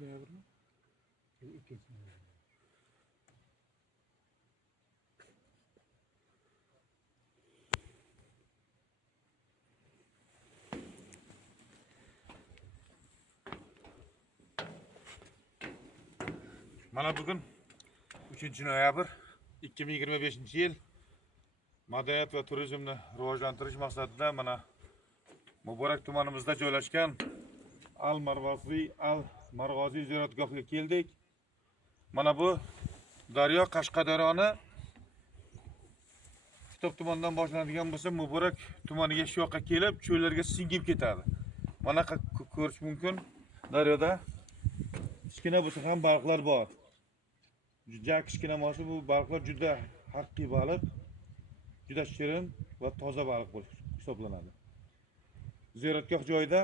noyabrmi? 2-noyabr. Mana bugün 3 noyabr 2025-yil madaniyat va turizmni rivojlantirish maqsadida mana Muborak tumanimizda joylashgan Al-Marg'oziy ziyoratgohiga keldik. Mana bu daryo Qashqadaryoni Kitob tumanidan boshlanadigan bo'lsa, Muborak tumaniga shu yoqqa kelib, cho'llarga singib ketadi. Mana ko'rish mumkin, daryoda kichkina bo'lsa ham baliqlar bor. Juda kichkina bo'lsa, bu baliqlar juda haqiqiy baliq, juda shirin va toza baliq bo'lib hisoblanadi. Ziyoratgoh joyida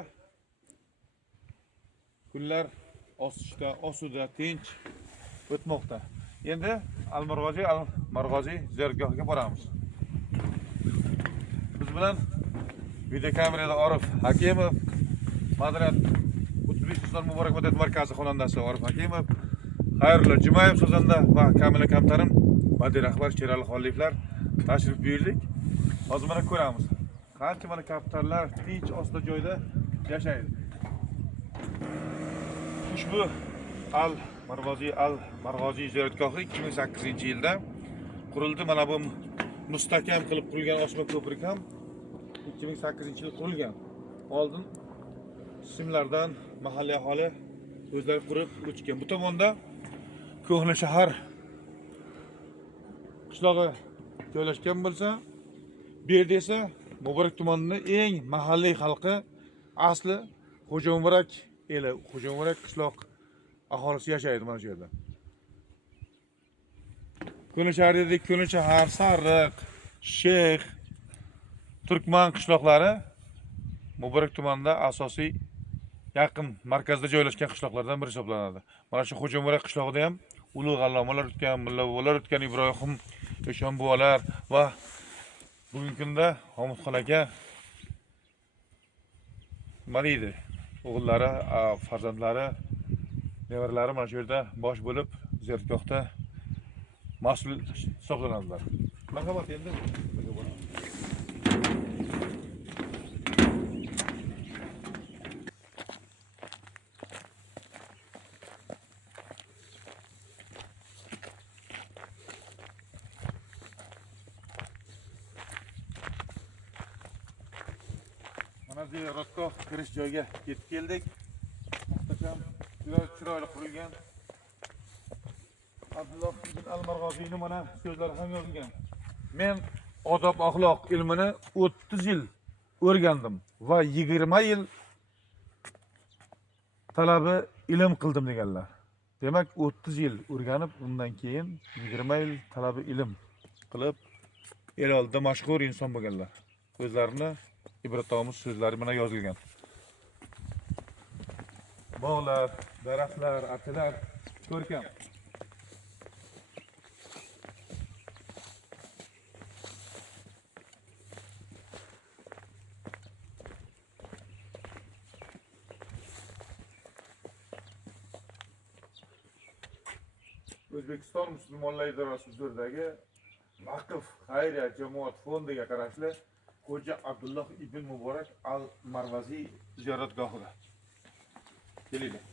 kunlar osuda, tinch o'tmoqda. Endi Al-Marg'oziy ziyoratgohiga boramiz. Biz bilan videokamerada Orif Hakimov, Madaniyat O'zbekiston Muborak madaniyat markazi xonandasi Orif Hakimov, Xayrullo Jumayev sozanda va Kamila Kamtarim, badiiy rahbar Sherali Xollievlar tashrif buyurdik. Hozir mana ko'ramiz. Qancha mana kaptarlar tinch osuda joyda yashaydi. Ushbu Al-Marg'oziy ziyoratgohi 2008-yilda qurildi. Mana bu mustahkam qilib qurilgan osma ko'prik ham 2008-yil qurilgan. Oldin simlardan mahalliy aholi o'zlari qurib o'tgan. Bu tomonda Ko'hna shahar qishlog'i joylashgan bo'lsa, bu yerda esa Muborak tumanining eng mahalliy xalqi, asli Xo'jamuborak eli, Xo'jamuborak qishloq aholisi yashaydi mana shu yerda. Ko'hna shahardagi Ko'hna shahar, Sariq, Sheyx, Turkman qishloqlari Muborak tumanida asosiy yaqin markazda joylashgan qishloqlardan biri hisoblanadi. Mana shu Xo'jamuborak qishlog'ida ham ulug' allomalar o'tgan, mulla bobolar o'tgan, Ibrohim Eshon buvalar va bugungi kunda Omidxon aka nima deydi? O'g'illari, farzandlari, nevaralari mana shu yerda bosh bo'lib ziyoratgohda mas'ul hisoblanadilar. Marhamat, endi mana ziyoratgoh kirish joyiga yetib keldik. Muhtasham, chiroyli qurilgan. Abdulloh ibn Al-Marg'oziyning mana so'zlari ham yozilgan. Men odob axloq ilmini 30 yil o'rgandim va 20 yil talabi ilm qildim deganlar. Demak, 30 yil o'rganib, undan keyin 20 yil talabi ilm qilib, el oldida mashhur inson bo'lganlar. O'zlarini ibratomuz so'zlari bilan yozilgan. Bog'lar, daraxtlar, archalar ko'rkam. O'zbekiston musulmonlar idorasi huzuridagi Vaqf xayriya jamoat fondiga qarashli Xo'ja Abdulloh ibn Muborak Al-Marg'oziy ziyoratgohida. Kelinglar.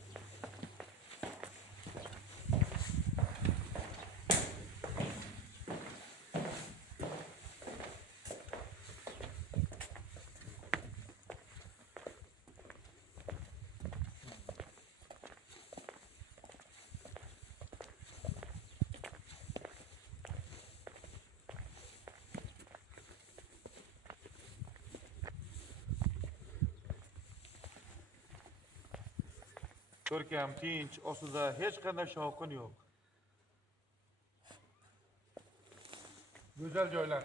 Ko'rkam, tinch, osida hech qanday shovqin yo'q. Go'zal joylar.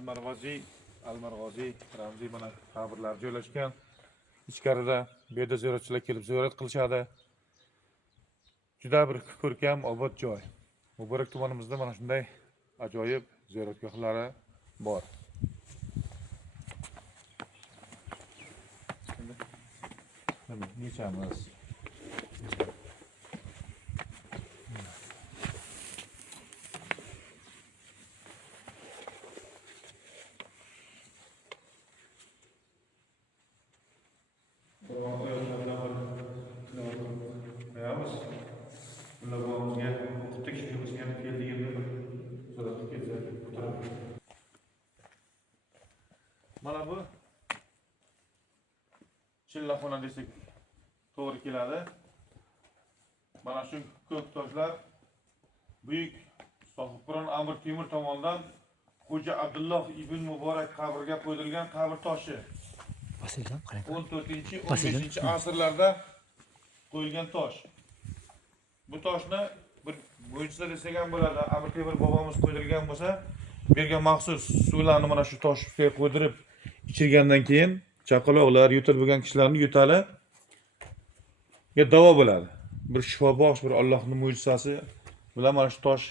Al-Marg'oziy ramziy mana qabrlar joylashgan. Ichkarida bu yerda ziyoratchilar kelib ziyorat qilishadi. Juda bir ko'rkam, obod joy. Muborak tumanimizda mana shunday ajoyib ziyoratgohlari bor. Nechamiz? Mana bu chillaxona desak to'g'ri keladi. Mana shu ko'k toshlar buyuk Sohibqiron Amir Temur tomonidan Xo'ja Abdulloh ibn Muborak qabriga qo'yilgan qabr toshi. 14-15 asrlarda qo'yilgan tosh. Bu toshni bir mo'jiza desak ham bo'ladi. Amir Temur bobomiz qo'ydirgan bo'lsa, bergan maxsus suvlarni mana shu tosh ustiga qo'ydirib ichirgandan keyin chaqaloqlar, yo'tal bo'lgan kishilarning yo'tali davo bo'ladi. Bir shifobaxsh, bir Allohning mo'jizasi bilan mana shu tosh,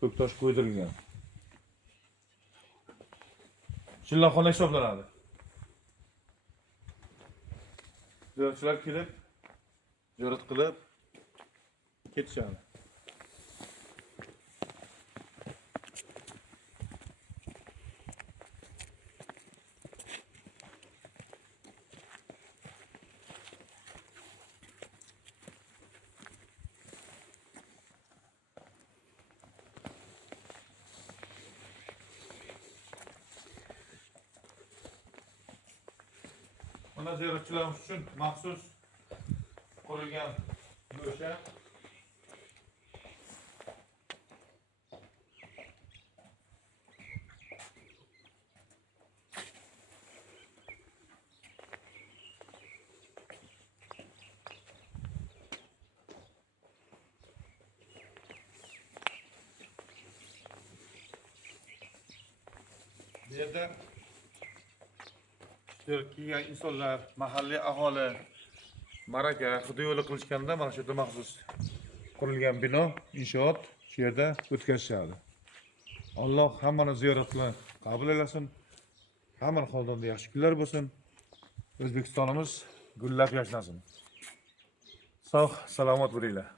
ko'k tosh qo'ydirilgan. Chillaxona hisoblanadi. Ziyoratchilar kelib, ziyorat qilib ketishadi. Mana ziyoratchilarimiz uchun maxsus qurilgan go'sha. Bu yerda kelgan insonlar, mahalliy aholi maraka, xudoyo'li qilishganda mana shu yerda maxsus qurilgan bino, inshoot shu yerda o'tkazishadi. Alloh hammani ziyoratni qabul aylasin. Hammaning xonadonida yaxshi kunlar bo'lsin. O'zbekistonimiz gullab yashnasin. Sog', salomat bo'linglar.